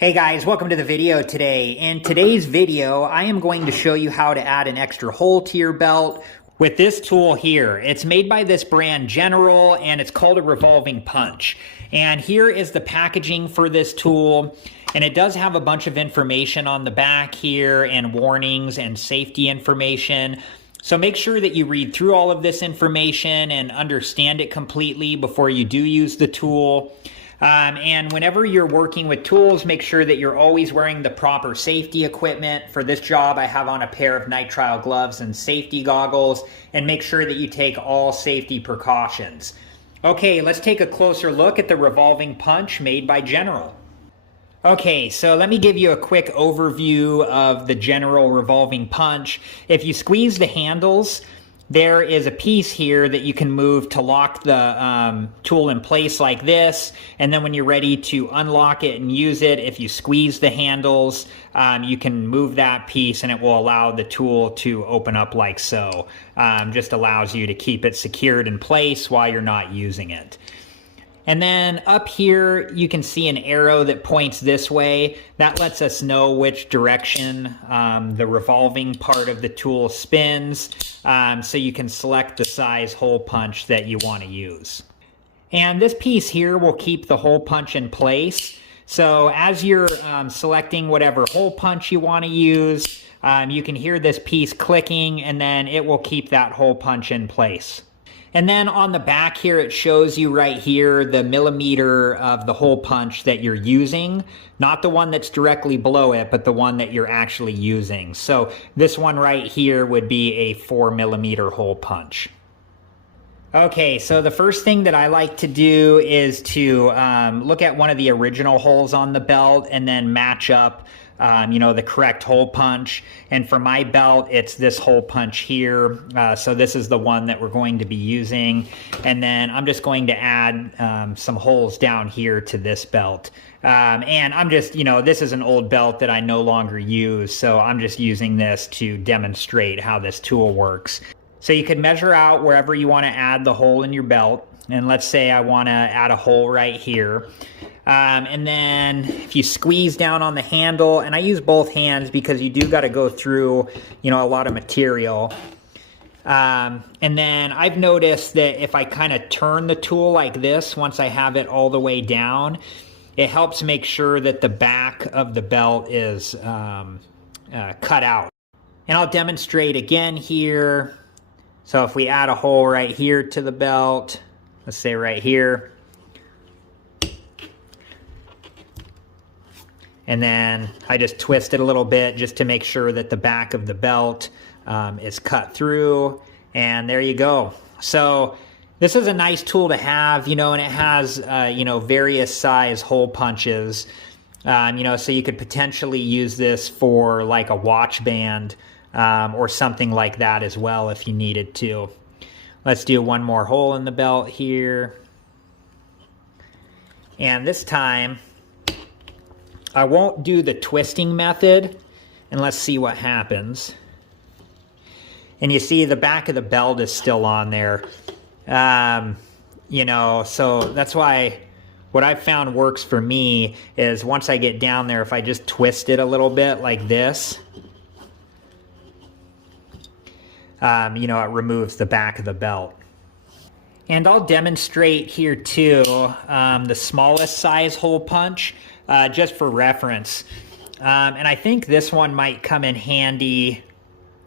Hey guys, welcome to the video today. In today's video, I am going to show you how to add an extra hole to your belt with this tool here. It's made by this brand General and it's called a revolving punch. And here is the packaging for this tool. And it does have a bunch of information on the back here and warnings and safety information. So make sure that you read through all of this information and understand it completely before you do use the tool. And whenever you're working with tools, make sure that you're always wearing the proper safety equipment. For this job, I have on a pair of nitrile gloves and safety goggles, and make sure that you take all safety precautions. Okay, let's take a closer look at the revolving punch made by General. Okay, so let me give you a quick overview of the General revolving punch. If you squeeze the handles, there is a piece here that you can move to lock the tool in place like this, and then when you're ready to unlock it and use it, if you squeeze the handles, you can move that piece and it will allow the tool to open up like so. Just allows you to keep it secured in place while you're not using it. And then up here, you can see an arrow that points this way. That lets us know which direction the revolving part of the tool spins, so you can select the size hole punch that you want to use. And this piece here will keep the hole punch in place. So as you're selecting whatever hole punch you want to use, you can hear this piece clicking, and then it will keep that hole punch in place. And then on the back here, it shows you right here the millimeter of the hole punch that you're using, not the one that's directly below it, but the one that you're actually using. So this one right here would be a 4mm hole punch. Okay, so the first thing that I like to do is to look at one of the original holes on the belt and then match up the correct hole punch. And for my belt, it's this hole punch here. So this is the one that we're going to be using. And then I'm just going to add some holes down here to this belt. And I'm just, this is an old belt that I no longer use. So I'm just using this to demonstrate how this tool works. So you can measure out wherever you want to add the hole in your belt. And let's say I want to add a hole right here. And then if you squeeze down on the handle, and I use both hands because you do got to go through, a lot of material. And then I've noticed that if I kind of turn the tool like this, once I have it all the way down, it helps make sure that the back of the belt is cut out. And I'll demonstrate again here. So if we add a hole right here to the belt, let's say right here, and then I just twist it a little bit just to make sure that the back of the belt is cut through, and there you go. So this is a nice tool to have, and it has, various size hole punches, so you could potentially use this for like a watch band or something like that as well if you needed to. Let's do one more hole in the belt here. And this time, I won't do the twisting method, and let's see what happens. And you see the back of the belt is still on there. So that's why what I've found works for me is once I get down there, if I just twist it a little bit like this, it removes the back of the belt. And I'll demonstrate here too the smallest size hole punch just for reference. And I think this one might come in handy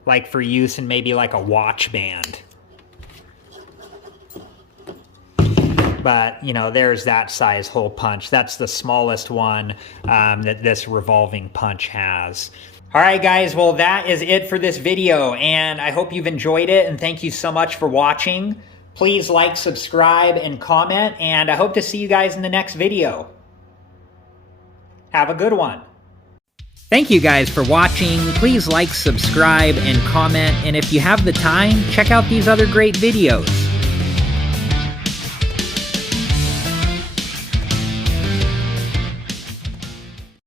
like for use in maybe like a watch band. But, there's that size hole punch. That's the smallest one that this revolving punch has. All right, guys, well, that is it for this video, and I hope you've enjoyed it, and thank you so much for watching. Please like, subscribe, and comment, and I hope to see you guys in the next video. Have a good one. Thank you guys for watching. Please like, subscribe, and comment, and if you have the time, check out these other great videos.